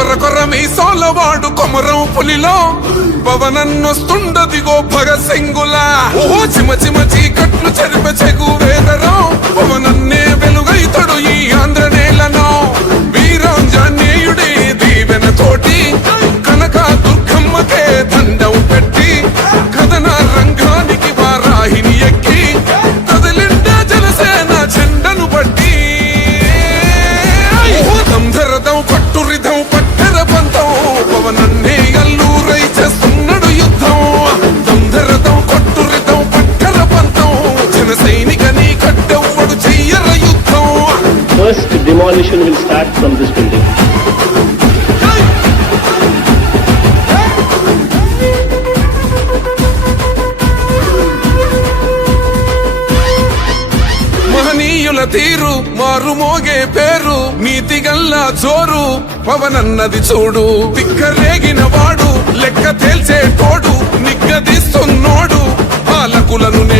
కొర్ర కొర్ర మీ సోలవాడు కొమరం పులిలో. పవనన్నొస్తుండదిగో భగ సింగులా ఓ చిమ చిమ చీకట్లు చెరిప చెగు కట్టెవ్వడు చెయ్యర యుద్ధం. మహనీయుల తీరు మారు మోగే పేరు నీతి గల్లా జోరు పవనన్నది చూడు. తిక్కరేగిన వాడు లెక్క తేల్చే తోడు నిగ్గదీస్తున్నోడు పాలకులను నేడు